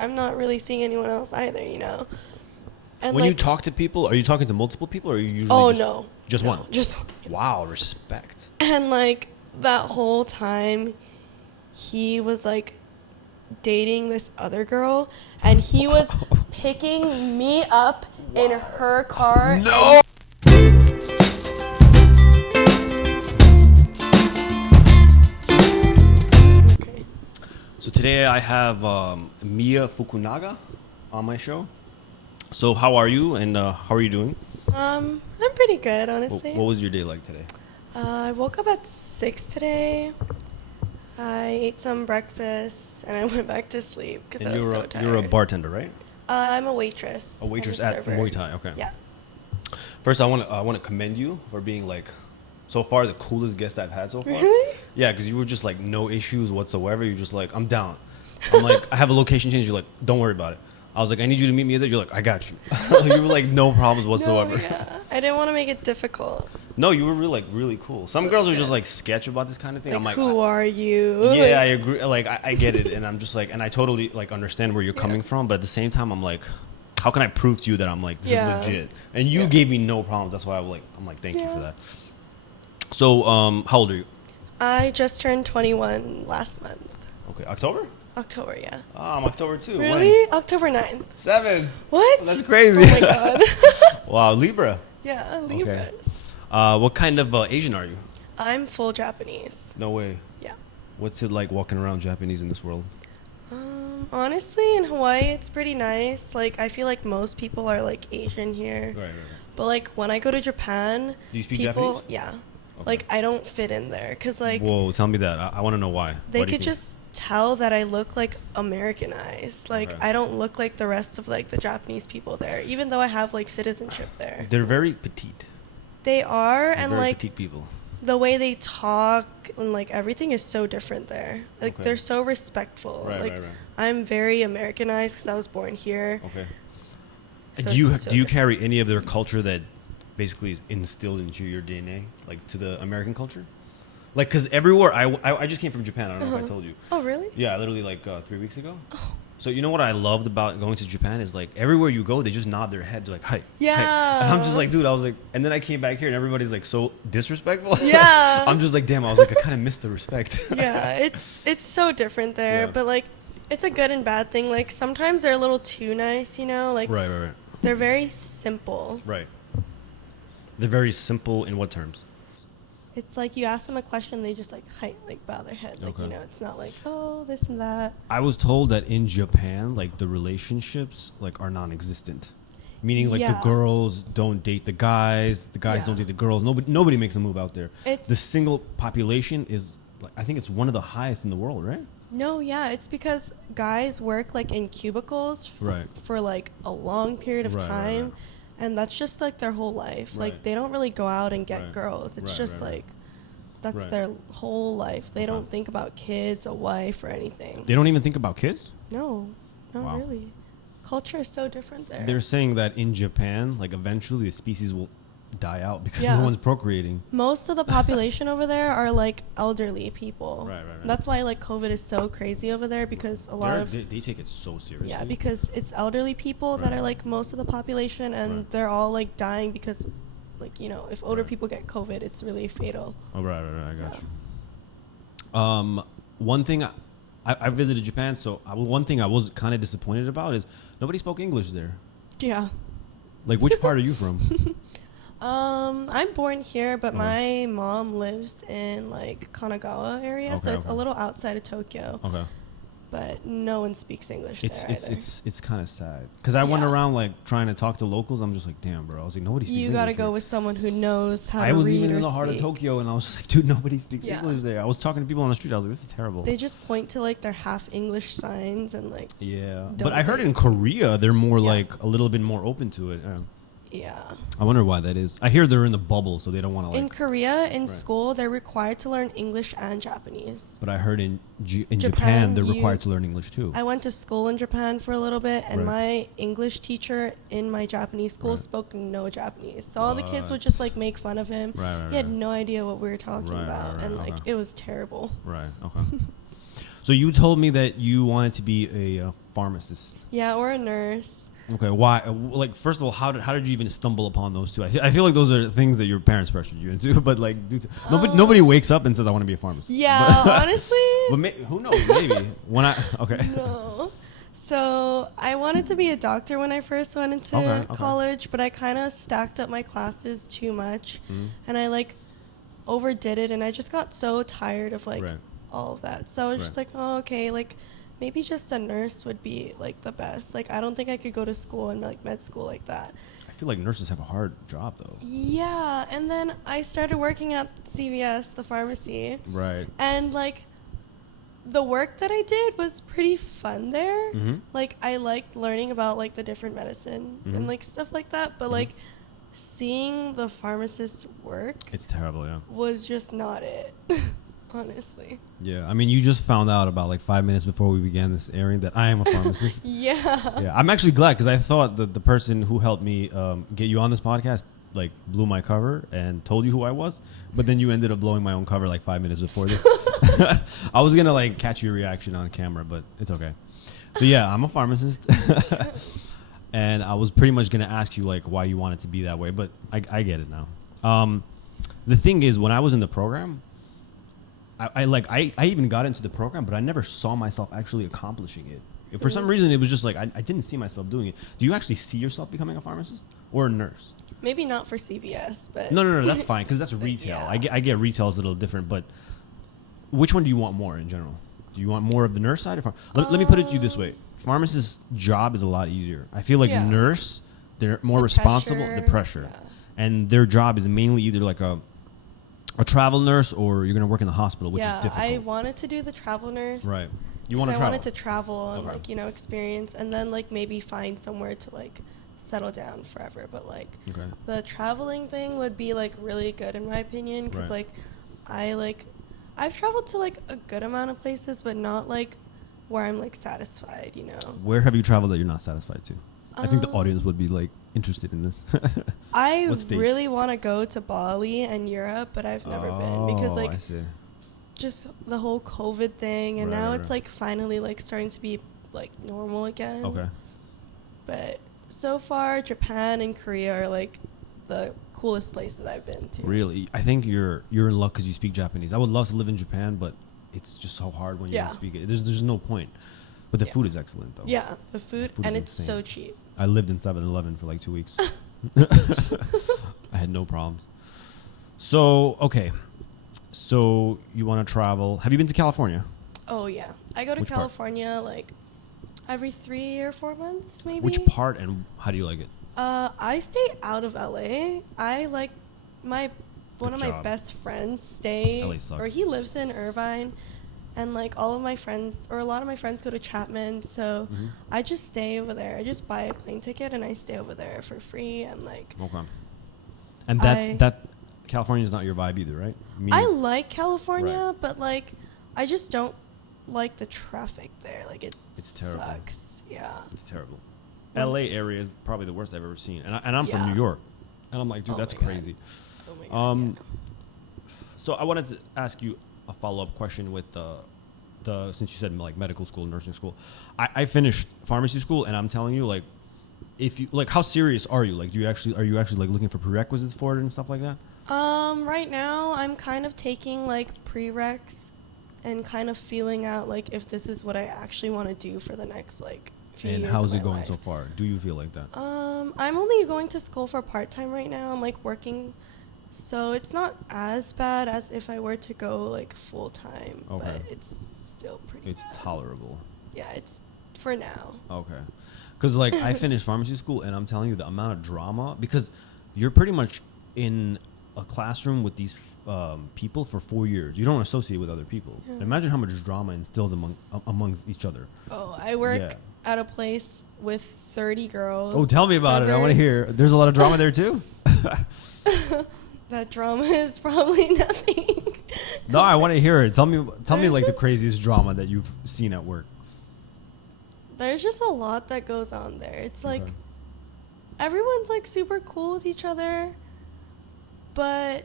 I'm not really seeing anyone else either, you know. And When like, you talk to people, are you talking to multiple people, or are you usually oh just, no, just no, one? just Wow, respect. and like that whole time, he was like dating this other girl, and he was picking me up in her car. No. Okay. So today I have MIA FUKUNAGA on my show. So how are you, and how are you doing? I'm pretty good, What, honestly. what was your day like today? I woke up at 6 today. I ate some breakfast and I went back to sleep because I And was so tired. you're a bartender, right? I'm a waitress. A waitress I'm a at server. Muay Thai. Okay. Yeah. First, I want to commend you for being like, so far the coolest guest I've had so far. Really? Yeah, because you were just like no issues whatsoever. You're just like, I'm down. I'm like, I have a location change. You're like, don't worry about it. I was like, I need you to meet me there. You're like, I got you. You were like, no problems whatsoever. No, yeah. I didn't want to make it difficult. No, you were really cool. Some girls are just like sketch about this kind of thing. Like, I'm like, who are you? yeah, I Like, agree. Like, I get it, and I'm just like, and I totally like understand where you're coming from. But at the same time, I'm like, how can I prove to you that I'm like this is legit? And you gave me no problems. That's why I'm like, thank you for that. So, how old are you? I just turned 21 last month. Okay, October. October, yeah. Ah, I'm October too. Really? When? October 9th. 7. What? Oh, that's crazy. Oh my god. Wow, Libra. Yeah, Libras. What kind of Asian are you? I'm full Japanese. No way. Yeah. What's it like walking around Japanese in this world? Honestly, in Hawaii, it's pretty nice. Like, I feel like most people are like Asian here. Right. But like when I go to Japan, Do you speak people, Japanese? yeah. Okay. Like I don't fit in there because like Whoa, tell me that. I want to know why. they Why do you could think- just tell that I look like Americanized. Like Okay. I don't look like the rest of like the Japanese people there, even though I have like citizenship there. They're very petite. They are, They're and very like petite people. the way they talk and like everything is so different there. Like Okay. they're so respectful. Right, like right, right. I'm very Americanized because I was born here. Okay. So do you it's so do you different. carry any of their culture that basically is instilled into your DNA, like to the American culture? Like, cause everywhere I just came from Japan. I don't know if I told you. Oh really? Yeah, literally like 3 weeks ago. So you know what I loved about going to Japan is like everywhere you go, they just nod their head. They're like, hi. Yeah. Hi. And I'm just like, dude, I was like, and then I came back here and everybody's like so disrespectful. Yeah. I'm just like, damn, I was like, I kind of missed the respect. Yeah, it's so different there, Yeah. but like it's a good and bad thing. Like sometimes they're a little too nice, you know? Like Right. they're very simple. Right. They're very simple in what terms? It's like you ask them a question, they just like bow their head. Like, Okay. you know, it's not like, oh, this and that. I was told that in Japan, like the relationships like are non-existent, meaning like the Yeah. girls don't date the guys Yeah. don't date the girls. Nobody makes a move out there. The It's- single population is like, I think it's one of the highest in the world, right? No, yeah, it's because guys work like in cubicles Right. for like a long period of Right, right, time. right. And that's just like their whole life. Right. Like they don't really go out and get Right. girls. It's Right, just right, right. like that's Right. their whole life. They Okay. don't think about kids, a wife, or anything. They don't even think about kids. No, not Wow. really. Culture is so different there. They're saying that in Japan, like eventually the species will die out because Yeah. no one's procreating. Most of the population over there are like elderly people. Right. That's why like COVID is so crazy over there because a lot of They take it so seriously. yeah, because it's elderly people that Right. are like most of the population, and Right. they're all like dying because like, you know, if older Right. people get COVID, it's really fatal. Oh, right, I got you. One thing, I visited Japan, so one thing I was kind of disappointed about is nobody spoke English there. Yeah. Like, which part are you from? I'm born here, but Okay. my mom lives in like Kanagawa area, so Okay, it's a okay. little outside of Tokyo. Okay. But no one speaks English there either. It's kind of sad because I went Yeah. around like trying to talk to locals. I'm just like, damn, bro. I was like, nobody speaks You English. gotta go here. with someone who knows how I to was read even or in the heart of speak. Tokyo, and I was just like, dude, nobody speaks Yeah. English there. I was talking to people on the street. I was like, this is terrible. They just point to like their half English signs and like Yeah, but Don't I heard say- in Korea they're more Yeah. like a little bit more open to it. yeah. I wonder why that is. I hear they're in the bubble, so they don't want to In like. Korea, in Right. school, they're required to learn English and Japanese. But I heard in Japan Japan, they're you- required to learn English too. I went to school in Japan for a little bit, and Right. my English teacher in my Japanese school Right. spoke no Japanese. So all the kids would What? just like make fun of him. Right, He had right. no idea what we were talking Right, about, right, and right, like okay. it was terrible. Right. Okay. So you told me that you wanted to be a pharmacist. Yeah, or a nurse. Okay, why? Like, first of all, how did you even stumble upon those two? I feel like those are things that your parents pressured you into. But like, dude, nobody wakes up and says, "I want to be a pharmacist." Yeah, but, honestly. But who knows? Maybe when okay. No. So I wanted to be a doctor when I first went into college, but I kind of stacked up my classes too much, and I like overdid it, and I just got so tired of like all of that. So I was just like, oh, okay, like maybe just a nurse would be like the best. Like I don't think I could go to school and like med school like that. I feel like nurses have a hard job though. Yeah, and then I started working at CVS, the pharmacy. Right. And like the work that I did was pretty fun there. Like I liked learning about like the different medicine and like stuff like that, but like seeing the pharmacist work, it's terrible. Yeah, was just not it. Honestly. Yeah, I mean, you just found out about like 5 minutes before we began this airing that I am a pharmacist. Yeah, I'm actually glad, because I thought that the person who helped me get you on this podcast like blew my cover and told you who I was, but then you ended up blowing my own cover like 5 minutes before this. I was gonna like catch your reaction on camera, but it's okay. So yeah, I'm a pharmacist. And I was pretty much gonna ask you like why you wanted to be that way, but I get it now. The thing is, when I was in the program, I even got into the program, but I never saw myself actually accomplishing it. For some reason, it was just like I didn't see myself doing it. Do you actually see yourself becoming a pharmacist or a nurse? Maybe not for CVS, but no, that's fine, because that's retail. Yeah. I get retail is a little different, but which one do you want more in general? Do you want more of the nurse side? Or let me put it to you this way: pharmacist's job is a lot easier. I feel like nurse, they're more responsible. The pressure, and their job is mainly either like a travel nurse, or you're gonna work in the hospital, which is difficult. I wanted to do the travel nurse. Right. You want to travel? I wanted to travel and like experience, and then like maybe find somewhere to like settle down forever. But like the traveling thing would be like really good in my opinion, because like I've traveled to like a good amount of places, but not like where I'm like satisfied. Where have you traveled that you're not satisfied to? I think the audience would be like interested in this. I really want to go to Bali and Europe, but I've never been, because like just the whole COVID thing, and now it's like finally like starting to be like normal again. Okay. But so far, Japan and Korea are like the coolest places I've been to. Really? I think you're in luck because you speak Japanese. I would love to live in Japan, but it's just so hard when you don't speak it. There's no point. But the food is excellent, though. Yeah, the food and it's insane. So cheap. I lived in 7-Eleven for like 2 weeks. I had no problems. So, okay. So, you want to travel. Have you been to California? Oh, yeah. I go to California like every 3 or 4 months, maybe. Which part, and how do you like it? I stay out of LA. I like one of my best friends LA sucks. Or he lives in Irvine. And like all of my friends, or a lot of my friends, go to Chapman, so I just stay over there. I just buy a plane ticket and I stay over there for free, and like. Okay. And that California is not your vibe either, right? I like California, but like I just don't like the traffic there. Like it's sucks. Terrible. Yeah. It's terrible. LA area is probably the worst I've ever seen, and I'm from New York, and I'm like, dude, that's crazy. Oh my God. So I wanted to ask you a follow-up question with the since you said like medical school, nursing school. I finished pharmacy school, and I'm telling you, like, if you like, how serious are you? Like, are you actually like looking for prerequisites for it and stuff like that? Right now I'm kind of taking like prereqs and kind of feeling out like if this is what I actually want to do for the next like few years. And how's it going so far? Do you feel like that? I'm only going to school for part-time right now. I'm like working. So it's not as bad as if I were to go like full time, but it's still pretty bad. Tolerable. Yeah, it's for now. Okay. Because like I finished pharmacy school, and I'm telling you the amount of drama, because you're pretty much in a classroom with these people for 4 years. You don't associate with other people. Yeah. Imagine how much drama instills amongst each other. Oh, I work at a place with 30 girls. Oh, tell me about it. I want to hear. There's a lot of drama there too. That drama is probably nothing. No, I want to hear it. Tell me like the craziest drama that you've seen at work. There's just a lot that goes on there. It's like everyone's like super cool with each other, but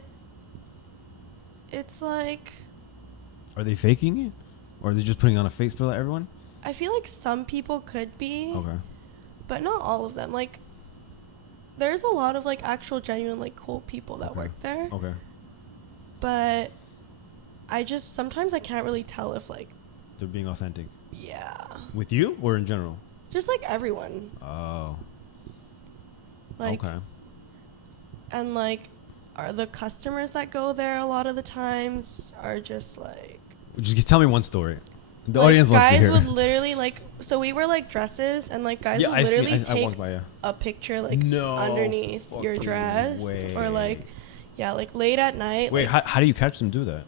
it's like, are they faking it, or are they just putting on a face for everyone? I feel like some people could be, Okay. but not all of them. Like, there's a lot of like actual genuine like cool people that work there. Okay. But I just sometimes I can't really tell if like They're being authentic. yeah. With you or in general? Just like everyone. Oh. Like Okay. and like are the customers that go there a lot of the times are just like Just tell me one story. The like, audience wants to guys hear. would literally like so we wear like dresses and like guys would literally I take walked by, yeah. a picture like No underneath your fucking dress or way. like yeah like late at night. Wait, like, how do you catch them do that?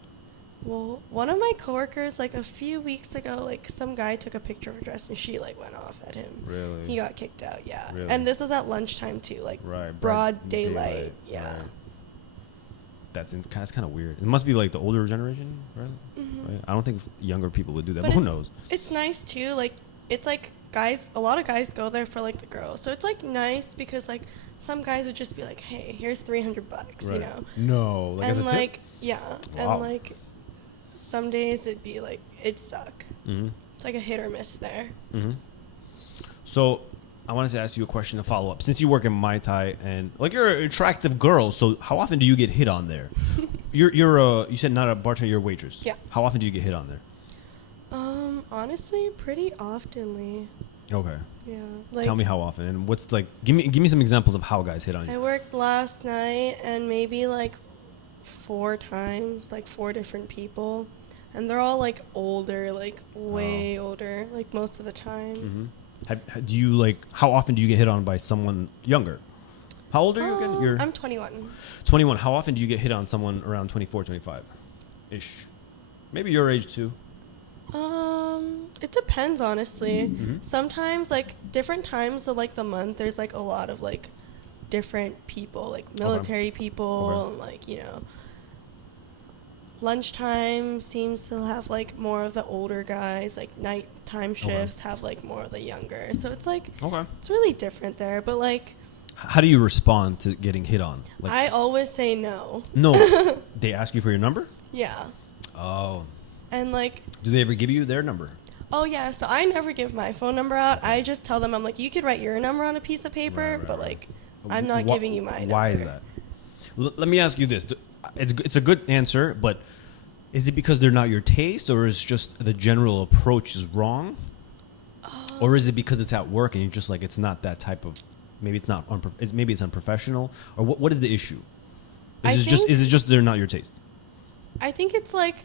well, one of my coworkers like a few weeks ago like some guy took a picture of her dress and she like went off at him. Really? He got kicked out, yeah. Really? And this was at lunchtime too, like Right, broad daylight. Yeah. Right. That's kind of weird. It must be like the older generation, right? Mm-hmm. Right? I don't think younger people would do that, but who knows? It's nice too. Like it's like guys, a lot of guys go there for like the girls, so it's like nice because like some guys would just be like, "Hey, here's $300," you Right. know. No, like as And a tip? like yeah, Wow. and like some days it'd be like it'd suck. Mm-hmm. It's like a hit or miss there. Mm-hmm. So I wanted to ask you a question to follow up. Since you work in Mai Tai and like you're an attractive girl, so how often do you get hit on there? You said not a bartender, you're a waitress. Yeah. How often do you get hit on there? Honestly, pretty oftenly. Okay. Yeah. Like Tell me how often and what's like. Give me some examples of how guys hit on I you. worked last night and maybe like 4 times, like 4 different people. And they're all like older, like way older, like most of the time. Mm-hmm. Do you like? How often do you get hit on by someone younger? How old are you again? You're I'm 21. 21. How often do you get hit on someone around 24, 25 ish? Maybe your age too. It depends, honestly. Mm-hmm. Sometimes, like, different times of, like, the month, there's, like, a lot of, like, different people, like, military people, Okay. and, like, you know. Lunchtime seems to have, like, more of the older guys, like, nighttime shifts have, like, more of the younger. So it's, like, Okay. it's really different there. But, like, How do you respond to getting hit on? Like, I always say no. no, they ask you for your number. Yeah. Oh, And, like, do they ever give you their number? oh, yeah, so I never give my phone number out. I just tell them, I'm like, you could write your number on a piece of paper, Right, but, right. like, I'm not giving you my number. Why is that? Let me ask you this. It's a good answer, but is it because they're not your taste, or is just the general approach is wrong? Or is it because it's at work and you're just like, it's not that type of, maybe it's not, maybe it's unprofessional? Or what is the issue? Is it just they're not your taste? I think it's, like,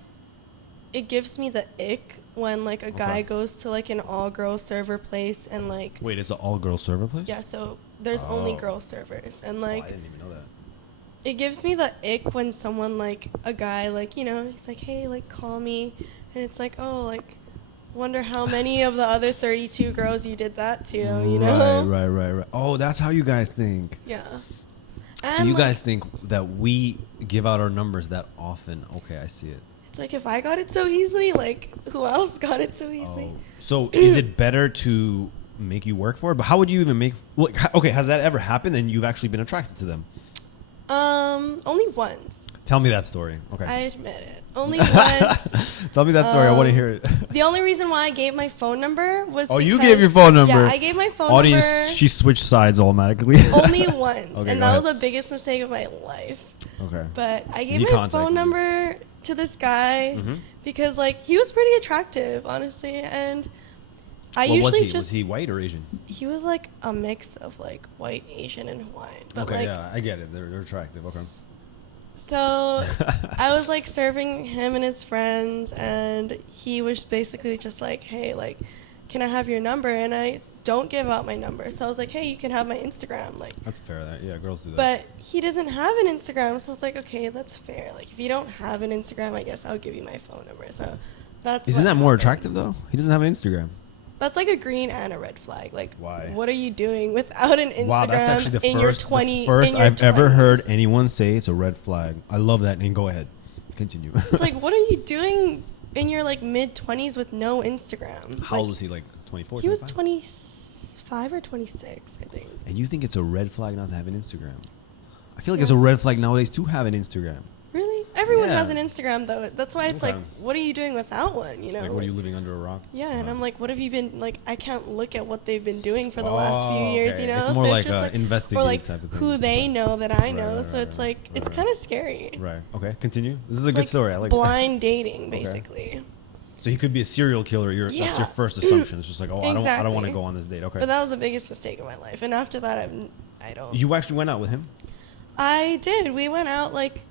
it gives me the ick when, like, a guy Okay. goes to, like, an all-girl server place and, like, Wait, it's an all-girl server place? yeah, so there's only Oh. girl servers. And, Oh, like, I didn't even know that. it gives me the ick when someone, like, a guy, like, you know, he's like, hey, like, call me. And it's like, oh, like, wonder how many of the other 32 girls you did that to, you know? Right. Oh, that's how you guys think. Yeah. So And, you like, guys think that we give out our numbers that often? Okay, I see it. it's like, if I got it so easily, like, who else got it so easily? Oh. So is it better to make you work for it? But how would you even make? Okay, has that ever happened and you've actually been attracted to them? Only once. Tell me that story. Okay. I admit it. Only once. Tell me that story. I want to hear it. The only reason why I gave my phone number was Oh, you because- gave your phone number. Yeah, I gave my phone Audience, number she switched sides automatically. only once, Okay, and go that was ahead. the biggest mistake of my life. Okay. But I gave He my contacted phone you. number to this guy Mhm. because, like, he was pretty attractive, honestly, and I What usually was he? just Was he white or Asian? he was like a mix of like white, Asian, and Hawaiian. But Okay, like, yeah, I get it. They're attractive. Okay. so I was like serving him and his friends, and he was basically just like, hey, like, can I have your number? And I don't give out my number. So I was like, hey, you can have my Instagram. Like, That's fair. Yeah, girls do that. but he doesn't have an Instagram. So I was like, okay, that's fair. Like, if you don't have an Instagram, I guess I'll give you my phone number. So that's Isn't what that more happened. attractive though? He doesn't have an Instagram. That's like a green and a red flag. Like, Why? what are you doing without an Instagram Wow, that's actually the in your first, 20 the first in your I've ever heard 20s? anyone say it's a red flag. I love that. And go ahead, continue. It's like, what are you doing in your like mid 20s with no Instagram? How Like, old was he? Like 24? He was 25? 25 or 26, I think. And you think it's a red flag not to have an Instagram? I feel like it's a red flag nowadays to have an Instagram. Really? I everyone has an Instagram though. That's why it's Okay. like, what are you doing without one? You know, Like, what are you living under a rock? yeah, and I'm like, what have you been like? I can't look at what they've been doing for the last few years. Okay. You know, It's more so like it's just investigate or like type of thing. who they know that I know. right, so it's right, like right, it's right. kind of scary. Right. Okay. Continue. This is a It's good like story. I like blind dating, basically. So he could be a serial killer. That's Yeah. your first assumption. It's just like, oh, I don't want Exactly. to go on this date. Okay. But that was the biggest mistake of my life. And after that, I don't. You actually went out with him? I did. We went out like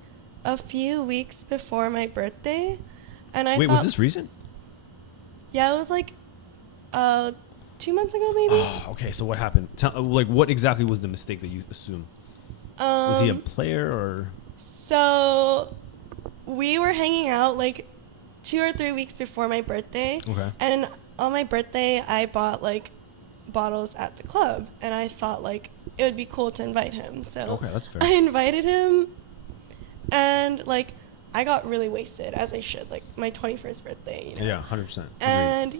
a few weeks before my birthday, and I Wait, thought, was this recent? Yeah, it was like 2 months ago, maybe. Oh, okay. So what happened? Like, what exactly was the mistake that you assumed? Was he a player or? So we were hanging out like 2 or 3 weeks before my birthday. Okay. And on my birthday, I bought like bottles at the club, and I thought like it would be cool to invite him. So Okay, that's fair. I invited him, and like I got really wasted, as I should, like my 21st birthday, you know. Yeah, 100%. And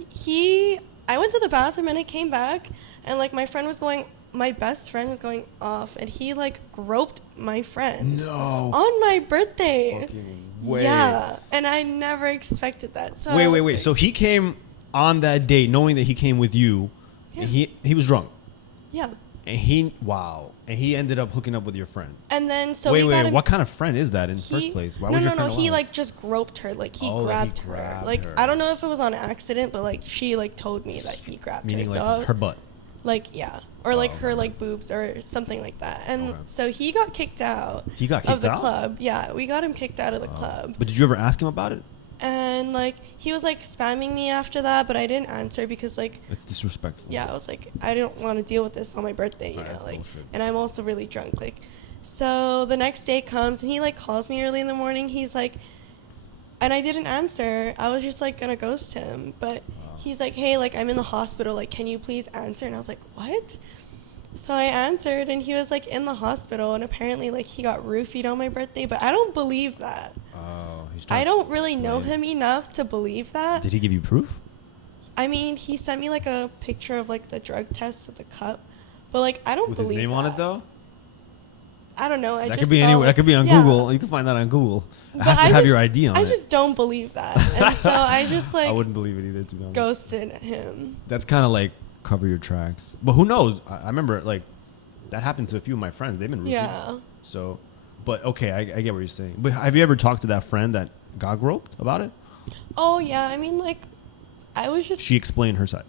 I went to the bathroom and I came back, and like my best friend was going off, and he like groped my friend. No. On my birthday. Fucking way. Yeah, and I never expected that. So Wait. like, So he came on that date knowing that he came with you. Yeah. And he was drunk. Yeah. And he ended up hooking up with your friend. And then so wait, we got him, what kind of friend is that in the first place? Why was your friend he allowed? like just groped her, like he Oh, like, he grabbed her. grabbed Like her. I don't know if it was on accident, but like she like told me that he grabbed Meaning her. like So her butt. like yeah, or like her okay. like boobs or something like that. And Okay. so he got kicked out. He got of kicked the out? club. Yeah, we got him kicked out of the club. But did you ever ask him about it? And like he was like spamming me after that, but I didn't answer because like It's disrespectful. yeah, I was like, I don't want to deal with this on my birthday, you Right, know, that's like, bullshit. and I'm also really drunk, like, so the next day comes and he like calls me early in the morning. He's like, and I didn't answer. I was just like gonna ghost him, but he's like, hey, like I'm in the hospital, like, can you please answer? And I was like, what? So I answered, and he was like in the hospital, and apparently like he got roofied on my birthday, but I don't believe that. Oh, he's I trying don't really know play. him enough to believe that. Did he give you proof? I mean, he sent me like a picture of like the drug test of the cup, but like I don't With believe his name on it that. though? I don't know. I That just could be saw, anywhere. like- That could be on yeah. Google. You can find that on Google. It But has to I have your just- ID on I it. just don't believe that, and so I just I like wouldn't believe it either, to be honest. ghosted him. That's kind of like cover your tracks. But who knows? I remember like that happened to a few of my friends. They've been roofied. Yeah. So, but okay, I get what you're saying. But have you ever talked to that friend that got groped about it? Oh yeah. I mean, like, I was just She explained her side.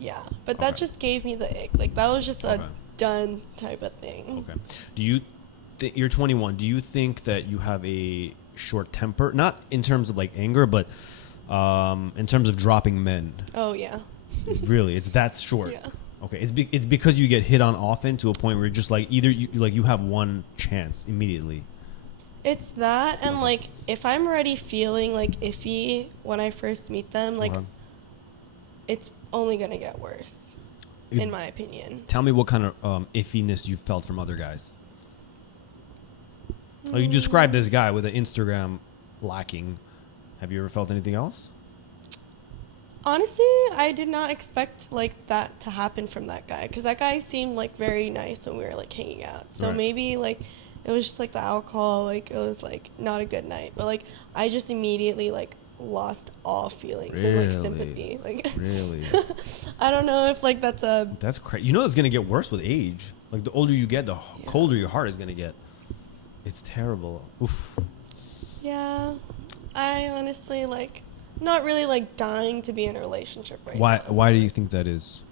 yeah, but that Okay. just gave me the ick. Like that was just a Okay. done type of thing. Okay. Do you? You're 21. Do you think that you have a short temper? Not in terms of like anger, but in terms of dropping men. Oh yeah. Really, it's that short. Yeah. Okay, it's because you get hit on often to a point where you're just like either you have one chance immediately. It's that, and like if I'm already feeling like iffy when I first meet them, like Okay. it's only gonna get worse, in my opinion. Tell me what kind of iffiness you felt from other guys. Like you described this guy with an Instagram lacking. Have you ever felt anything else? Honestly, I did not expect like that to happen from that guy, because that guy seemed like very nice when we were like hanging out. So Right. maybe like it was just like the alcohol, like it was like not a good night. But like I just immediately like lost all feelings and like Really? sympathy. Like Really? I don't know if like that's a That's crazy. You know it's gonna get worse with age. Like the older you get, the colder your heart is gonna get. It's terrible. Oof. yeah. I honestly like not really like dying to be in a relationship right Why? now. Why so- do you think that is?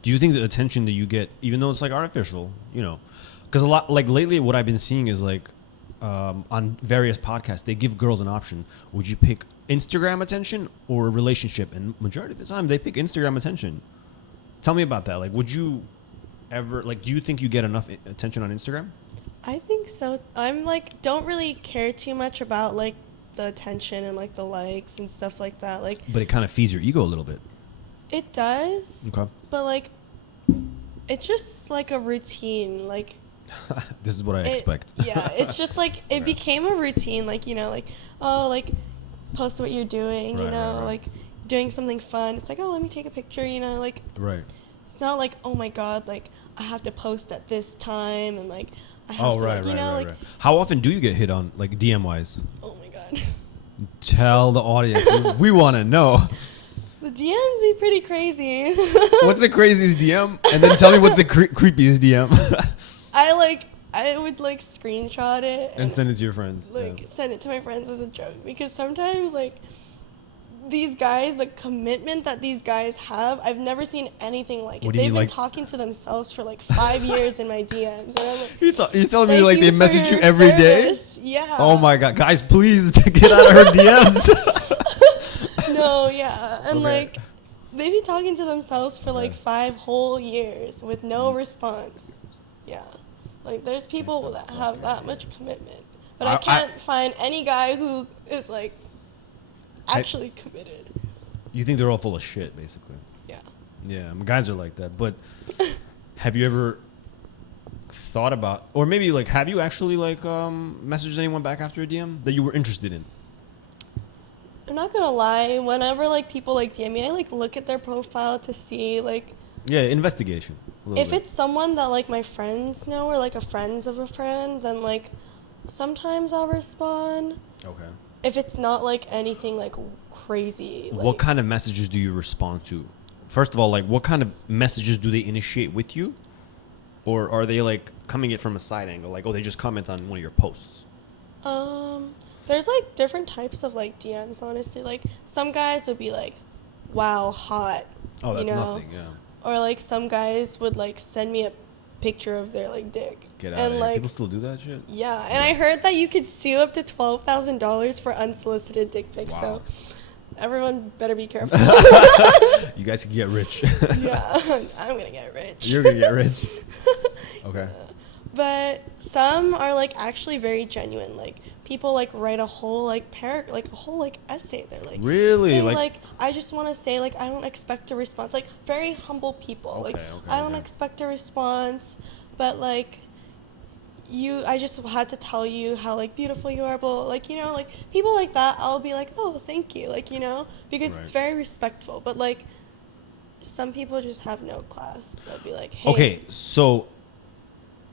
Do you think the attention that you get, even though it's like artificial, you know? Because a lot, like lately, what I've been seeing is like on various podcasts, they give girls an option. Would you pick Instagram attention or a relationship? And majority of the time, they pick Instagram attention. Tell me about that. Like, would you ever like? Do you think you get enough attention on Instagram? I think so. I'm like don't really care too much about like the attention and like the likes and stuff like that. Like But it kind of feeds your ego a little bit. it does, Okay. but like it's just like a routine. Like This is what I expect. Yeah, it's just like it Right. became a routine. Like you know, like oh, like post what you're doing. You Right, know, right, right. like doing something fun. It's like oh, let me take a picture. You know, like Right. it's not like oh my god, like I have to post at this time and like I have Oh, to right, like, you right, know, right, like right. How often do you get hit on, like DM wise? oh my Tell the audience. We want to know. The DMs be pretty crazy. What's the craziest DM? And then tell me what's the creepiest DM. I would like screenshot it and send it to your friends. Like send it to my friends as a joke, because sometimes like these guys, the commitment that these guys have, I've never seen anything like it. They've been talking to themselves for like 5 years in my DMs. And I'm like, you're telling me like they message you every day? Yeah. Oh my god, guys, please get out of her DMs. No, yeah, and like they be talking to themselves for like 5 whole years with no response. Yeah, like there's people that have that much commitment, but I can't find any guy who is like actually committed. You think they're all full of shit, basically? Yeah. Yeah, guys are like that. But have you ever thought about, or maybe like, have you actually like messaged anyone back after a DM that you were interested in? I'm not gonna lie. Whenever like people like DM me, I like look at their profile to see like. Yeah, investigation. If it's someone that like my friends know or like a friend's of a friend, then like sometimes I'll respond. Okay. If it's not like anything like crazy. Like, what kind of messages do you respond to? First of all, like what kind of messages do they initiate with you? Or are they like coming it from a side angle? Like, oh, they just comment on one of your posts? There's like different types of like DMs, honestly. Like some guys would be like, wow, hot. Oh, that's nothing, yeah. Or like some guys would like send me a picture of their like dick. Get out of here. Like, people still do that shit? Yeah, and I heard that you could sue up to $12,000 for unsolicited dick pics. Wow. So everyone better be careful. You guys can get rich. Yeah, I'm gonna get rich. You're gonna get rich. Okay. But some are like actually very genuine. Like people like write a whole like like a whole like essay. They're like, really, hey, like I just want to say like I don't expect a response. Like very humble people. Okay, like I don't expect a response, but like I just had to tell you how like beautiful you are. But like like people like that, I'll be like, oh, thank you, like because it's very respectful. But like some people just have no class. They'll be like, hey. Okay, so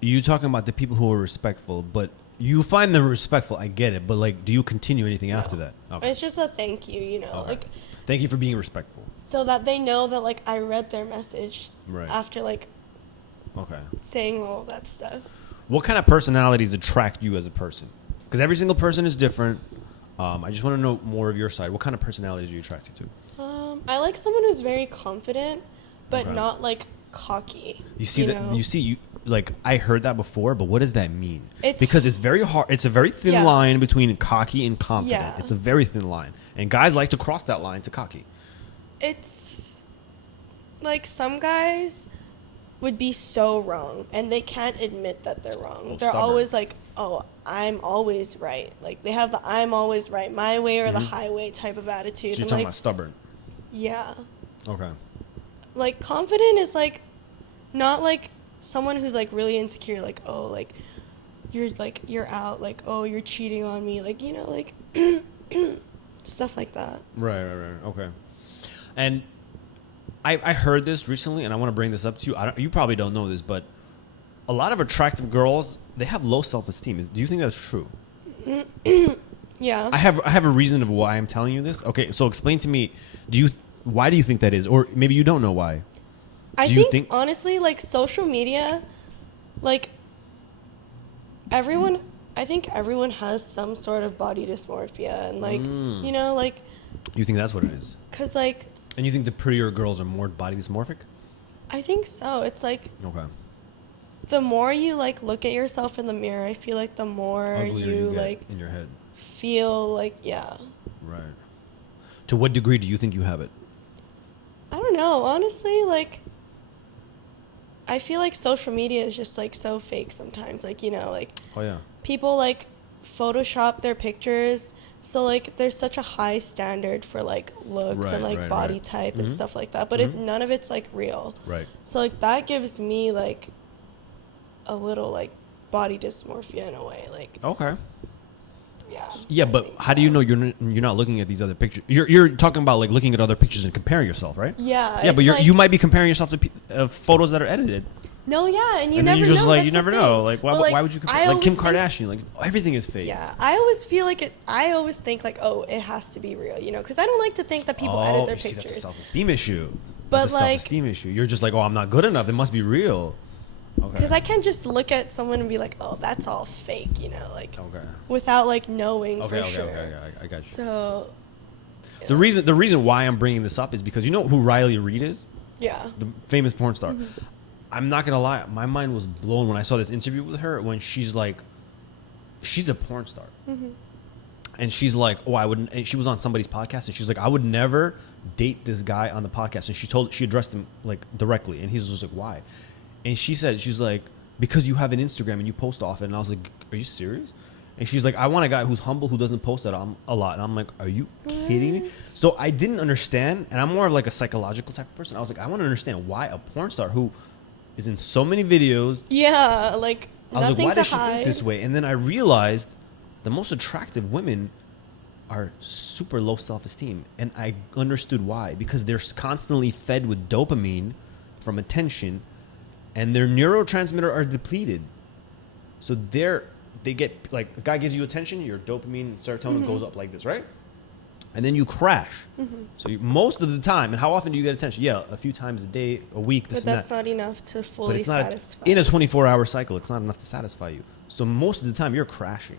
you talking about the people who are respectful, but you find them respectful. I get it, but like, do you continue anything after that? Okay. It's just a thank you, Okay. like. Thank you for being respectful. So that they know that like I read their message after like. Okay. Saying all of that stuff. What kind of personalities attract you as a person? Because every single person is different. I just want to know more of your side. What kind of personalities are you attracted to? I like someone who's very confident, but not like cocky. You see that? You like I heard that before, but what does that mean? Because it's very hard. It's a very thin line between cocky and confident. Yeah. It's a very thin line, and guys like to cross that line to cocky. It's like some guys would be so wrong, and they can't admit that they're wrong. They're stubborn. Always like, oh, I'm always right. Like they have the I'm always right, my way or the highway type of attitude. So you're talking about stubborn. Yeah. Okay. Like confident is like not like someone who's like really insecure, like, oh, like you're out, like, oh, you're cheating on me, like like stuff like that. Right. Okay. And I heard this recently, and I want to bring this up to you. You probably don't know this, but a lot of attractive girls, they have low self-esteem. Do you think that's true? Yeah. I have a reason of why I'm telling you this. Okay, so explain to me. Why do you think that is, or maybe you don't know why? I think honestly, like social media, like everyone has some sort of body dysmorphia, and like like. You think that's what it is? 'Cause like. And you think the prettier girls are more body dysmorphic? I think so. It's like. Okay. The more you like look at yourself in the mirror, I feel like the more you like in your head feel like Right. To what degree do you think you have it? I don't know. Honestly, like I feel like social media is just like so fake sometimes. Like like oh yeah, people like Photoshop their pictures. So like there's such a high standard for like looks and like body type and stuff like that, but none of it's like real. Right. So like that gives me like a little like body dysmorphia in a way, like. Okay. Yeah. Yeah, but how do you know you're not looking at these other pictures? You're talking about like looking at other pictures and comparing yourself, right? Yeah. Yeah, but you might be comparing yourself to photos that are edited. No, yeah, and you and never then you just know. like That's you the never thing. know. Like why, But, like, why would you I like Kim always think- Kardashian? Like everything is fake. Yeah, I always feel like it. I always think like, oh, it has to be real, you know, because I don't like to think that people edit their you see, that's a pictures. self-esteem issue. But, That's a like- self-esteem issue. You're just like, oh, I'm not good enough. It must be real. Okay. Because I can't just look at someone and be like, oh, that's all fake, you know, like Okay. without like knowing Okay. for sure. Okay. I got you. So The reason why I'm bringing this up is because you know who Riley Reid is, yeah, the famous porn star. Mm-hmm. I'm not gonna lie, my mind was blown when I saw this interview with her when she's like, she's a porn star, Mm-hmm. and she's like, oh, I wouldn't. And she was on somebody's podcast, and she's like, I would never date this guy on the podcast, and she addressed him like directly, and he's just like, why? And she said, she's like, because you have an Instagram and you post often, and I was like, are you serious? And she's like, I want a guy who's humble, who doesn't post that a lot. And I'm like, are you kidding me? So I didn't understand, and I'm more of like a psychological type of person. I was like, I want to understand why a porn star who is in so many videos, yeah, like I was like, nothing why to does she hide. think this way? And then I realized the most attractive women are super low self-esteem. And I understood why. Because they're constantly fed with dopamine from attention, and their neurotransmitter are depleted. So they get, like, a guy gives you attention, your dopamine, serotonin goes up like this, right? And then you crash. So most of the time, and how often do you get attention? Yeah, a few times a day, a week, this But and that's that. not enough to But fully it's not satisfy. in a 24-hour cycle. It's not enough to satisfy you. So most of the time, you're crashing.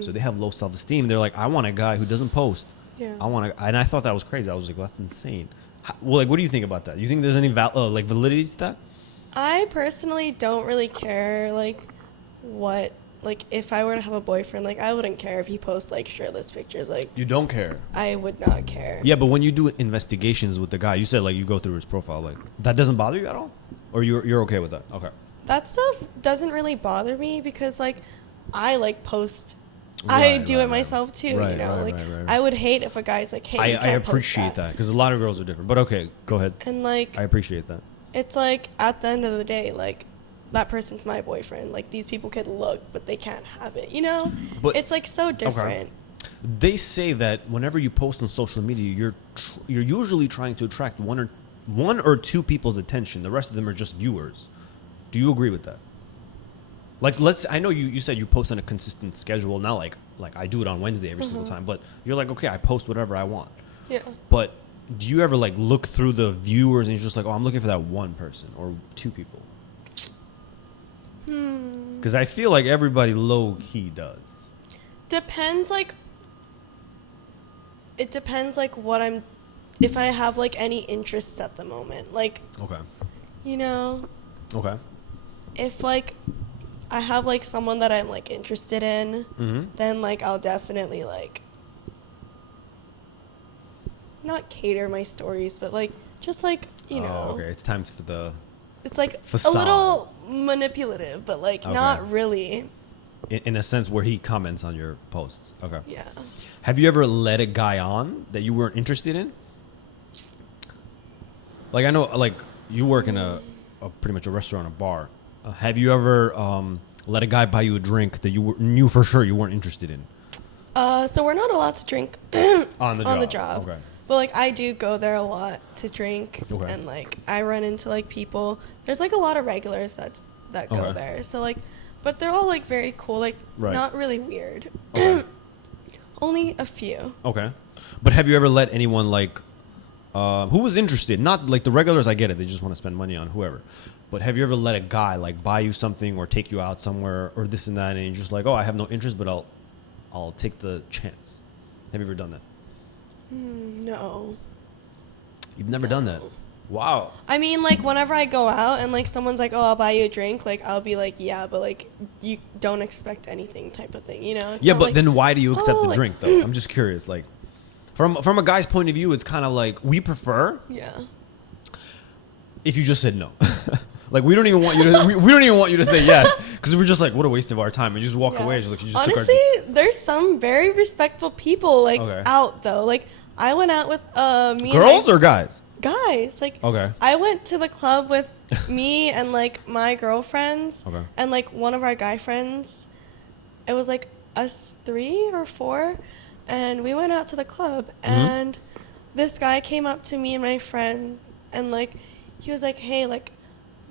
So they have low self-esteem. They're like, I want a guy who doesn't post. Yeah. And I thought that was crazy. I was like, well, that's insane. Well, like, what do you think about that? You think there's any like validity to that? I personally don't really care, like, what, like, if I were to have a boyfriend, like, I wouldn't care if he posts, like, shirtless pictures. Like, You don't care. I would not care. Yeah, but when you do investigations with the guy, you said like you go through his profile, like that doesn't bother you at all, or you're okay with that? Okay. That stuff doesn't really bother me because, like, I, like, post. I do it myself, too, Right, you know? right, like, right, right. I would hate if a guy's like, hey, you I can't appreciate post that because a lot of girls are different. But okay, go ahead. And, like, I appreciate that. it's like, at the end of the day, like, that person's my boyfriend. Like, these people could look, but they can't have it, you know? But- it's, like, so different. They say that whenever you post on social media, you're usually trying to attract one or two people's attention. The rest of them are just viewers. Do you agree with that? Like, I know you said you post on a consistent schedule. Not like I do it on Wednesday every single time, but you're like, okay, I post whatever I want. Yeah. But do you ever like look through the viewers and you're just like, oh, I'm looking for that one person or two people? Because I feel like everybody low key does. Depends, like, it depends, like, if I have, like, any interests at the moment. Like, Okay. you know, Okay. if, like, I have, like, someone that I'm, like, interested in, then, like, I'll definitely, like, not cater my stories, but, like, just, like, you know. Oh, okay. It's time for the. It's, like, Facade. a little manipulative, but, like, Okay. not really. In a sense where he comments on your posts. Okay. Yeah. Have you ever led a guy on that you weren't interested in? Like, I know, like, you work in a pretty much a restaurant, a bar. Have you ever let a guy buy you a drink that you knew for sure you weren't interested in? So we're not allowed to drink On the job. Okay. But, like, I do go there a lot to drink. Okay. And, like, I run into, like, people. There's, like, a lot of regulars that go Okay. there. So, like, but they're all, like, very cool. Like, Right. not really weird. Okay. Only a few. Okay. But have you ever let anyone, like, who was interested? Not, like, the regulars, I get it. They just want to spend money on whoever. But have you ever let a guy, like, buy you something or take you out somewhere or this and that, and you're just like, oh, I have no interest, but I'll take the chance? Have you ever done that? No. You've never done that? Wow. I mean, like, whenever I go out and, like, someone's like, oh, I'll buy you a drink, like, I'll be like, yeah, but, like, you don't expect anything type of thing, you know? It's Yeah, not but like, then why do you accept oh, the like- drink, though? I'm just curious. Like, from a guy's point of view, it's kind of like we prefer Yeah. if you just said no. Like, we don't even want you to. We don't even want you to say yes because we're just like, what a waste of our time. And you just walk Yeah. away. Just like you just Honestly, took our there's some very respectful people, like, Okay. out, though. Like, I went out with me girls and or guys. guys. Like, Okay. I went to the club with me and, like, my girlfriends. Okay. And, like, one of our guy friends. It was, like, us 3 or 4. And we went out to the club. And this guy came up to me and my friend. And, like, he was like, hey, like,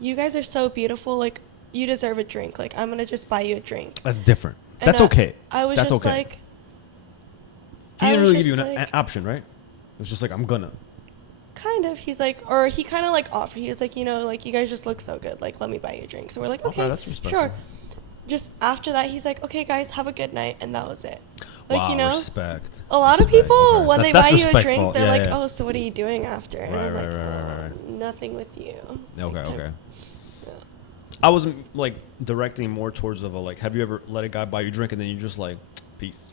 you guys are so beautiful. Like, you deserve a drink. Like, I'm going to just buy you a drink. That's different. And That's okay. I was That's just okay. like... He I didn't was really give just you an like- option, right? It was just like, I'm gonna. Kind of. He's like, or he kind of like offered. He was like, you know, like, you guys just look so good. Like, let me buy you a drink. So we're like, okay, that's respectful. sure. Just after that, he's like, okay, guys, have a good night. And that was it. Like, Wow, you know, respect. a lot of Respect. people, Okay. when they That's buy you a respectful. drink, they're Yeah, like, yeah. oh, so what are you doing after? And I'm like, Right. "Oh, nothing with you. Okay, Like, okay. yeah. I was like directing more towards of a like, have you ever let a guy buy you a drink and then you just like, peace,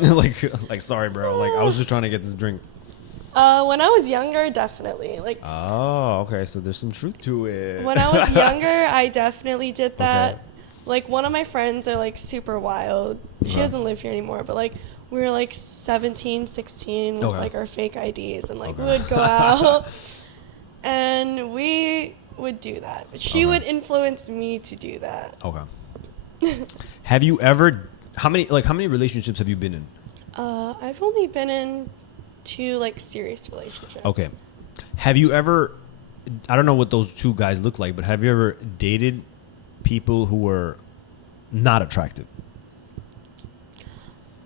like sorry, bro. Like I was just trying to get this drink. When I was younger, definitely. Like, Oh, okay. So there's some truth to it. when I was younger, I definitely did that. Okay. Like, one of my friends are, like, super wild. She Okay. doesn't live here anymore, but, like, we were, like, 17, 16 with, Okay. like, our fake IDs. And, like, we Okay. would go out. And we would do that. But she Okay. would influence me to do that. Okay. Have you ever? How many relationships have you been in? I've only been in 2, like, serious relationships. Okay. Have you ever? I don't know what those 2 guys look like, but have you ever dated people who were not attractive?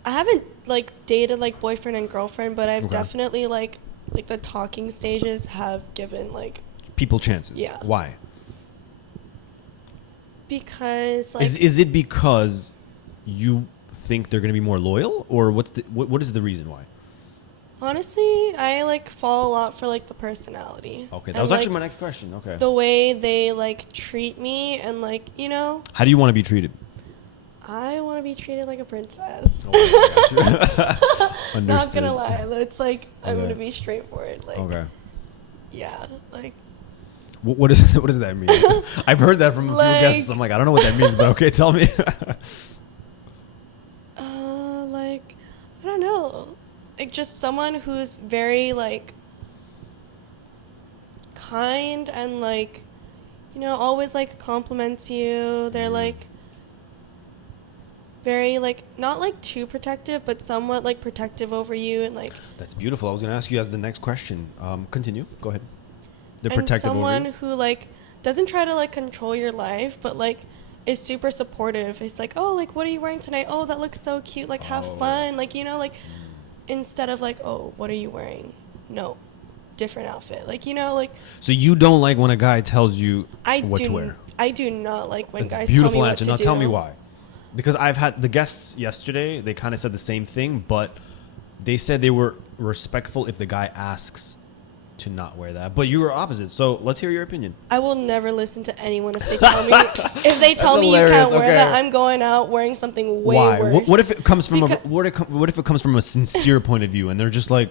I haven't, like, dated, like, boyfriend and girlfriend, but I've Okay. definitely, like, the talking stages have given, like, People chances. Yeah. Why? because, like, Is it because you think they're gonna be more loyal, or what is the reason why? honestly, I, like, fall a lot for, like, the personality. Okay, that And, was actually like, my next question. Okay. the way they, like, treat me and, like, you know, How do you want to be treated? I want to be treated like a princess. Understood. Not gonna lie. It's like, I'm Okay. gonna be straightforward. Like, Okay. yeah, like, What does that mean? I've heard that from a few Like- guests. I'm like, I don't know what that means, but okay, tell me. like, I don't know. Like, just someone who's very, like, kind and, like, you know, always, like, compliments you. They're, like, very, like, not, like, too protective, but somewhat, like, protective over you and, like, That's beautiful. I was gonna ask you as the next question. Continue. Go ahead. They're and protective over someone you. who, like, doesn't try to, like, control your life, but, like, is super supportive. It's like, oh, like, what are you wearing tonight? Oh, that looks so cute. Like, have Oh. fun. Like, you know, like, instead of, like, oh, what are you wearing? No, different outfit. Like, you know, like, So you don't like when a guy tells you I what do. to wear. I do not like when That's guys a beautiful tell me answer. what Now to tell do. me why. Because I've had the guests yesterday. They kind of said the same thing, but they said they were respectful if the guy asks to not wear that. But you were opposite. So let's hear your opinion. I will never listen to anyone if they tell me if they tell me you hilarious. can't wear Okay. that. I'm going out wearing something way Why? worse. What if it comes from Because- what if it comes from a sincere point of view, and they're just like,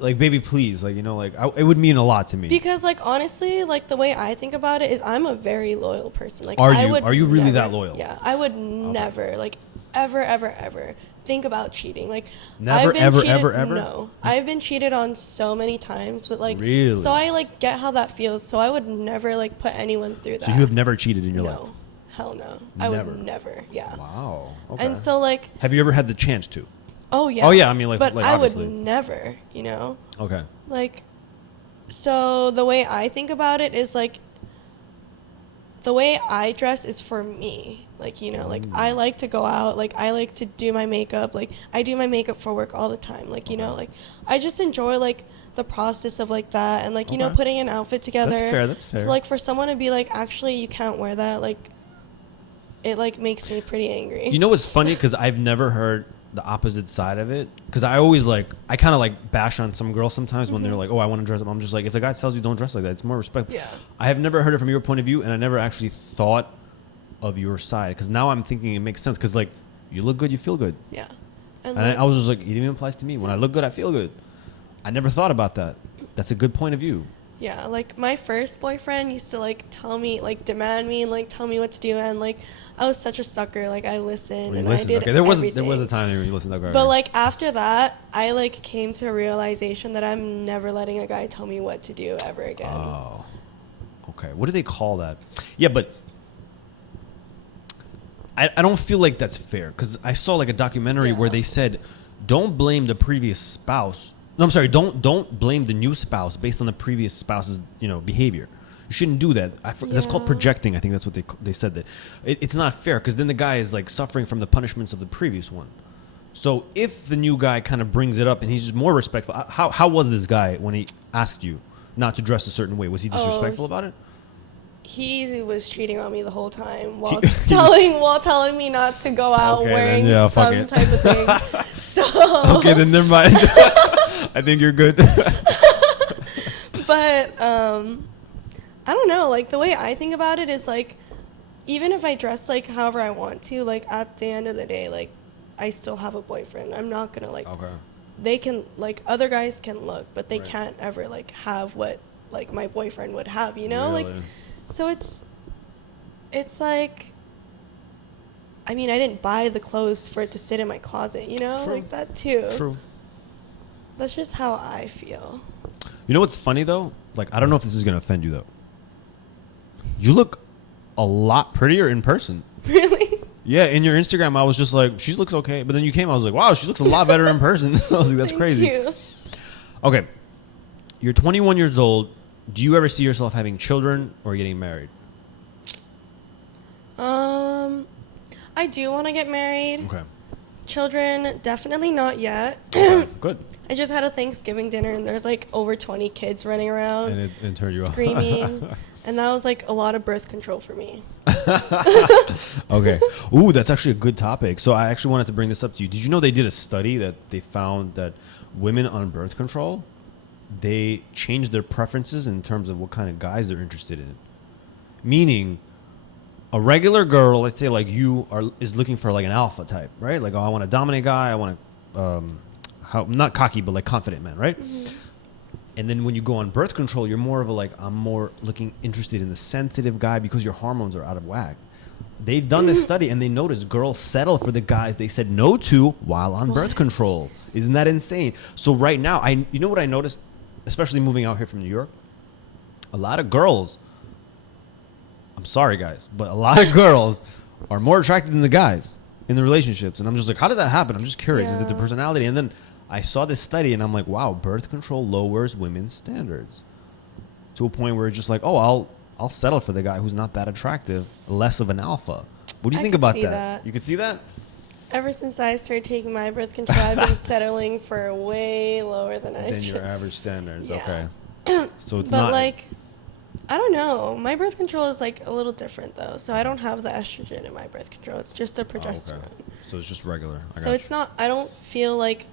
baby, please, like, you know, like it would mean a lot to me. Because, like, honestly, like, the way I think about it is I'm a very loyal person. Like, Are I you? would Are you really never- that loyal? Yeah, I would never, like, ever think about cheating. Like, Never, I've been ever, cheated, ever, ever? No, I've been cheated on so many times, but, like, Really? so I, like, get how that feels. So I would never, like, put anyone through that. So you have never cheated in your life? No, hell no. I Never. would never. Yeah. Wow. Okay. And so, like, have you ever had the chance to? oh yeah. Oh, yeah, I mean, like- but like, I obviously. would never. You know. Okay. Like, so the way I think about it is, like, the way I dress is for me. Like, you know, like, I like to go out. Like, I like to do my makeup. Like, I do my makeup for work all the time. Like, you know, like, I just enjoy, like, the process of, like, that and, like, you know, Okay. putting an outfit together. That's fair, that's fair. So, like, for someone to be like, actually, you can't wear that, like, it, like, makes me pretty angry. You know what's funny? Because I've never heard the opposite side of it. Because I always I kind of like bash on some girls sometimes when they're like, oh, I want to dress up. I'm just like, if the guy tells you don't dress like that, it's more respect. Yeah. I have never heard it from your point of view, and I never actually thought of your side. Because now I'm thinking it makes sense. Because, like, you look good, you feel good. Yeah. And, And like, I was just like, it even applies to me. When I look good, I feel good. I never thought about that. That's a good point of view. yeah, like, my first boyfriend used to, like, tell me, like, demand me and, like, tell me what to do, and, like, I was such a sucker. Like, I listened When you and listened. I did Okay, there was a everything. time when you listened. Okay. But, like, after that, I, like, came to a realization that I'm never letting a guy tell me what to do ever again. Oh, okay. What do they call that? Yeah, but I don't feel like that's fair, because I saw like a documentary where Yeah. they said, don't blame the previous spouse. No, I'm sorry. Don't blame the new spouse based on the previous spouse's behavior. You shouldn't do that. That's called Yeah. projecting. I think that's what they said. That it's not fair because then the guy is like suffering from the punishments of the previous one. So if the new guy kind of brings it up and he's just more respectful, how was this guy when he asked you not to dress a certain way? Was he disrespectful about it? He was cheating on me the whole time while He- telling me not to go out Okay, then, wearing yeah, fuck some it. type of thing. So Okay, then never mind. I think you're good. But I don't know, like the way I think about it is like even if I dress like however I want to, like at the end of the day, like I still have a boyfriend. I'm not gonna like Okay. they can like other guys can look, but they Right. can't ever like have what like my boyfriend would have, you know? Like Really? so it's like I mean, I didn't buy the clothes for it to sit in my closet, you know? True. Like that too. True. That's just how I feel. You know what's funny though? Like I don't know if this is gonna offend you though. You look a lot prettier in person. Really? Yeah, in your Instagram, I was just like, she looks okay. But then you came, I was like, wow, she looks a lot better in person. I was like, that's Thank crazy. you. Okay, you're 21 years old. Do you ever see yourself having children or getting married? I do want to get married. Okay, Children, definitely not yet. good. I just had a Thanksgiving dinner and there's like over 20 kids running around And it turned you off. screaming. And that was like a lot of birth control for me. Okay. Ooh, that's actually a good topic. So I actually wanted to bring this up to you. Did you know they did a study that they found that women on birth control, they change their preferences in terms of what kind of guys they're interested in. Meaning, a regular girl, let's say like you is looking for like an alpha type, right? Like, oh, I want a dominant guy. I want a, not cocky, but like confident man, right? Mm-hmm. And then when you go on birth control, you're more of a like, I'm more interested in the sensitive guy because your hormones are out of whack. They've done this study and they noticed girls settle for the guys they said no to while on birth What? control. Isn't that insane? So right now, you know what I noticed, especially moving out here from New York? A lot of girls, I'm sorry guys, but a lot of girls are more attracted than the guys in the relationships. And I'm just like, how does that happen? I'm just curious. Is it the Yeah. personality? And then I saw this study and I'm like, wow, birth control lowers women's standards to a point where it's just like, oh, I'll settle for the guy who's not that attractive, less of an alpha. What do you I think could about see that? that. You could see that? Ever since I started taking my birth control, I've been settling for way lower than I Than should. your average standards. Yeah. Okay. So it's But not like, I don't know. My birth control is like a little different though. So I don't have the estrogen in my birth control. It's just a Oh, okay. progesterone. So it's just regular. I So it's not. I don't feel like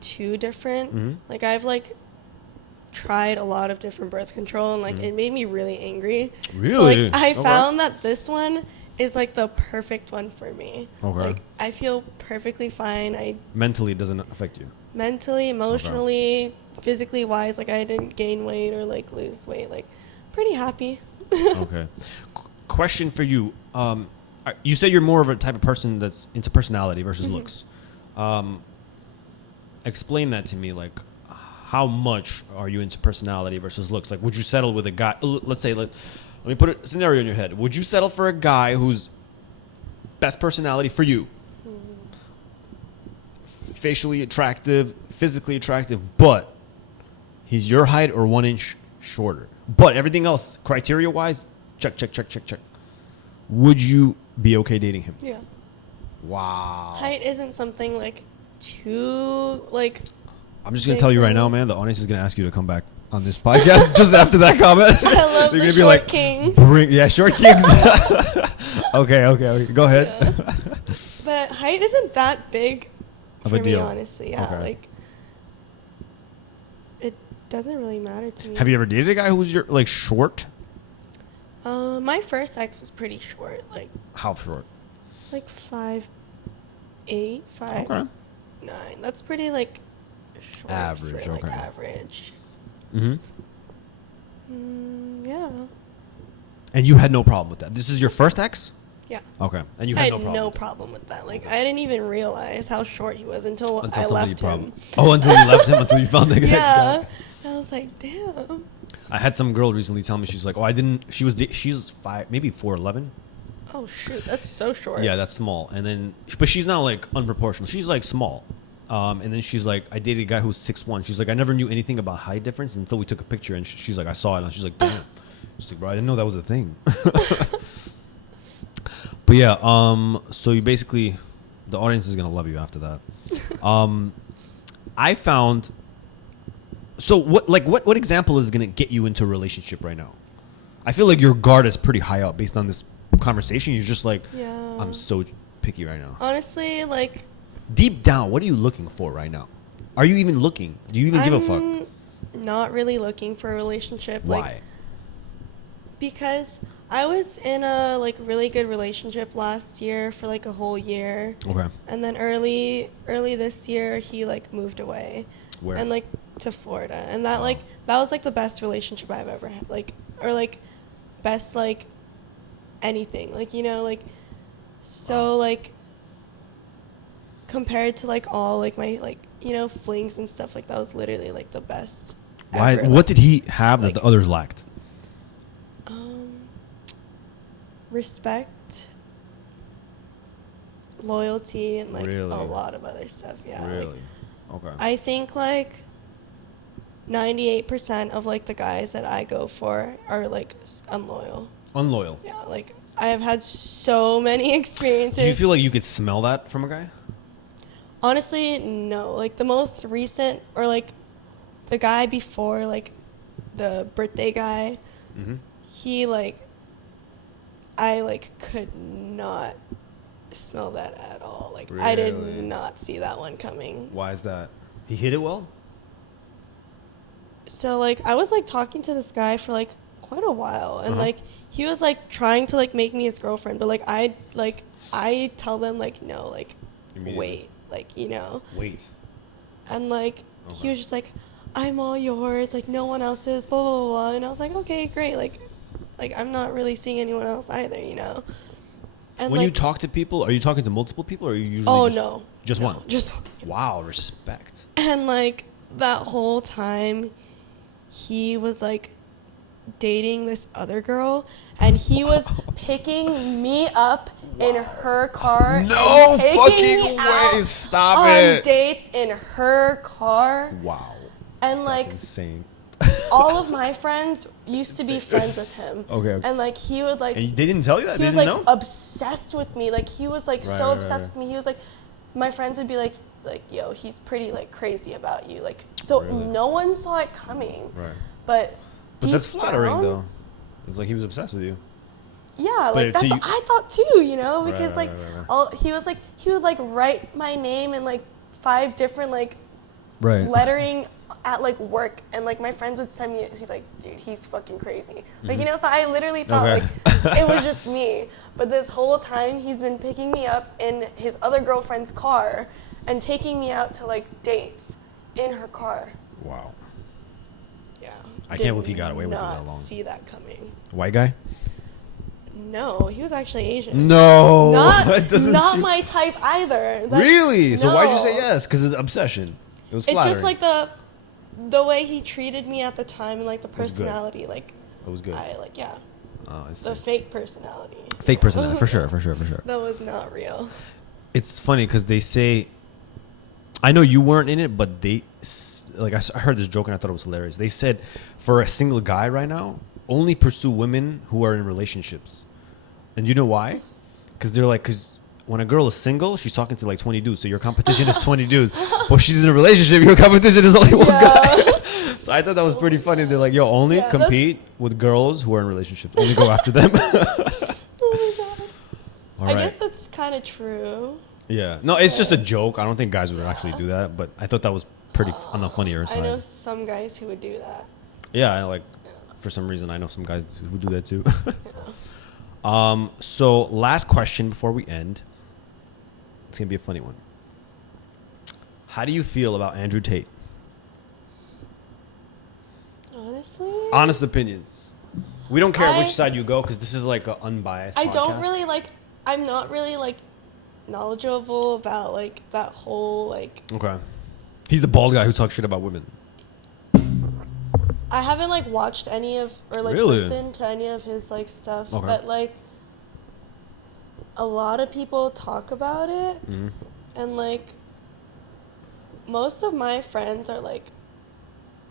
too different. Mhm. Like I've like tried a lot of different birth control and like it made me really angry. So Really? like I Okay. found that this one is like the perfect one for me. Okay. Like I feel perfectly fine. I mentally it doesn't affect you. mentally, emotionally, physically wise, like I didn't gain weight or like lose weight. Like pretty happy. Okay. Question for you. You said you're more of a type of person that's into personality versus Mm-hmm. looks. Explain that to me. Like, how much are you into personality versus looks? Like, would you settle with a guy? Let's say, let me put a scenario in your head. Would you settle for a guy who's best personality for you? Facially attractive, physically attractive, but he's your height or 1 inch shorter. But everything else, criteria-wise, check, check, check, check, check. Would you be okay dating him? Yeah. Wow. Height isn't something like too like I'm just gonna big tell you for right now, me. man. The audience is gonna ask you to come back on this podcast just after that comment. I love They're the gonna short kings. Short kings. Okay. Go ahead. Yeah. But height isn't that big Of for a deal. me, honestly. Yeah, Okay. like it doesn't really matter to me. Have you ever dated a guy who's like short? My first ex was pretty short, How short? like 5'8", 5'9". Okay. That's pretty like short Average, for, like, okay. average. Mm-hmm. Yeah. And you had no problem with that. This is your first ex? Yeah. Okay. And you I had had no problem. no problem with that. Like I didn't even realize how short he was until I somebody left problem. him. Oh, until you left him, until you found the next Yeah. guy. I was like, damn. I had some girl recently tell me she's like, she's 5, maybe 4'11". Oh shoot, that's so short. Yeah, that's small. And then, but she's not like unproportional. She's like small. And then she's like, I dated a guy who's 6'1". She's like, I never knew anything about height difference until we took a picture. And she's like, I saw it. And she's like, damn. Just like, bro, I didn't know that was a thing. But yeah, so you basically, the audience is gonna love you after that. I found. So what example is gonna get you into a relationship right now? I feel like your guard is pretty high up based on this conversation. You're just like, Yeah. I'm so picky right now. Honestly, like, Deep down, what are you looking for right now? Are you even looking? Do you even give a fuck? Not really looking for a relationship. Why? Like, because I was in a like really good relationship last year for like a whole year. Okay. And then early this year he like moved away. Where? And like to Florida. And that like that was like the best relationship I've ever had. Like, or like best like anything. Like, you know, like so like compared to like all like my like, you know, flings and stuff, like that was literally like the best. Why? Ever. What Like, did he have that like- the others lacked? Respect, loyalty, and like Really? a lot of other stuff. Yeah. like, Really? Okay. I think like 98% of like the guys that I go for are like unloyal. Unloyal. Yeah, like I have had so many experiences. Do you feel like you could smell that from a guy? Honestly, no. Like the most recent, or like the guy before, like the birthday guy, Mm-hmm. he like, I like could not smell that at all. Like I did Really? not see that one coming. Why is that? He hit it well? So like I was like talking to this guy for like quite a while, and Uh-huh. like he was like trying to like make me his girlfriend, but like I tell them like no, like Immediately. wait, like, you know. Wait. And like Okay. he was just like, I'm all yours, like no one else is, blah blah blah. And I was like, okay, great, like I'm not really seeing anyone else either, you know. And When like, you talk to people, are you talking to multiple people, or are you usually oh just, no, just no, one? just one. Wow, respect. And like that whole time he was like dating this other girl, and he was picking me up in her car. No and taking fucking me way. out Stop on it. dates in her car. Wow. And like That's insane. all of my friends used to be friends with him. Okay. And like he would like And they didn't tell you that? he They was didn't like know? obsessed with me. Like he was like Right, so right, obsessed right. with me. He was like, my friends would be like yo, he's pretty like crazy about you. Like so Really? no one saw it coming. Right. But But deep that's flattering, down, though. It's like he was obsessed with you. Yeah, But like to that's you- what I thought too, you know, Right, because right, like right, right. all he would like write my name in like 5 different like Right. lettering at like work, and like my friends would send me, he's like, dude, he's fucking crazy. Like, you know, so I literally thought Okay. like it was just me. But this whole time he's been picking me up in his other girlfriend's car and taking me out to like dates in her car. Wow. Yeah. I can't believe he got away with it that Did not long. see that coming. White guy? No, he was actually Asian. No. Not, That doesn't not seem- my type either. Really? So why'd you say no. yes? Because of the obsession. It was It's flattering. just like the way he treated me at the time, and like the was good. personality, like It was good. I like, yeah, Oh, I see. the fake personality. Fake personality, for sure. That was not real. It's funny because they say, I know you weren't in it, but they, like, I heard this joke and I thought it was hilarious. They said, for a single guy right now, only pursue women who are in relationships. And you know why? Because they're like, because when a girl is single, she's talking to like 20 dudes. So your competition is 20 dudes. But she's in a relationship, your competition is only one guy. So I thought that was pretty funny. They're like, yo, only Yeah, compete with girls who are in relationships. Only go after them. Oh All my god. right. I guess that's kind of true. Yeah. No, it's just a joke. I don't think guys would actually do that, but I thought that was pretty on the funnier I know side. some guys who would do that. Yeah, I like for some reason I know some guys who do that too. So last question before we end. It's going to be a funny one. How do you feel about Andrew Tate? Honestly, Honest opinions. We don't care I- which side you go because this is like an unbiased I podcast. don't really like. I'm not really like knowledgeable about like that whole like. Okay. He's the bald guy who talks shit about women. I haven't like watched any of or like Really? listened to any of his like stuff, Okay. but like a lot of people talk about it, Mm-hmm. and like most of my friends are like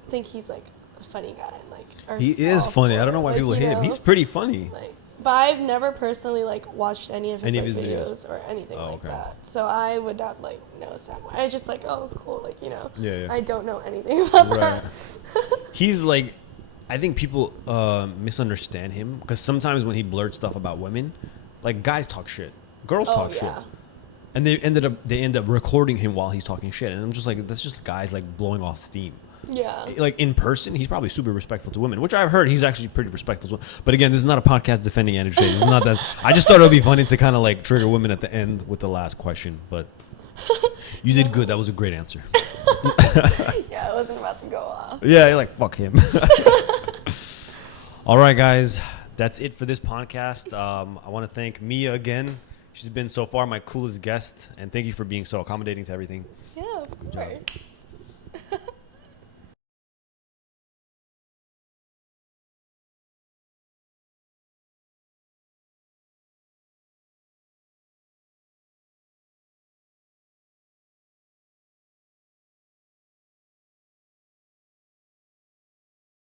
think he's like a funny guy and like are He is all funny. for I don't know it. why Like, people you hate him. know, He's pretty funny. like, but I've never personally like watched any of his, Any like, of his videos or anything Oh, like okay. that. So I would not like know Sam. I just like, oh cool, like, you know. Yeah, yeah. I don't know anything about Right. that. He's like, I think people misunderstand him because sometimes when he blurts stuff about women, like guys talk shit, girls talk shit, and they end up recording him while he's talking shit, and I'm just like, that's just guys like blowing off steam. Yeah. Like in person, he's probably super respectful to women, which I've heard he's actually pretty respectful to women. But again, this is not a podcast defending Andrew Tate. This is not that. I just thought it would be funny to kind of like trigger women at the end with the last question. But you did good. That was a great answer. Yeah, I wasn't about to go off. Yeah, you're like, fuck him. All right, guys. That's it for this podcast. I want to thank Mia again. She's been so far my coolest guest. And thank you for being so accommodating to everything. Yeah, of job. course.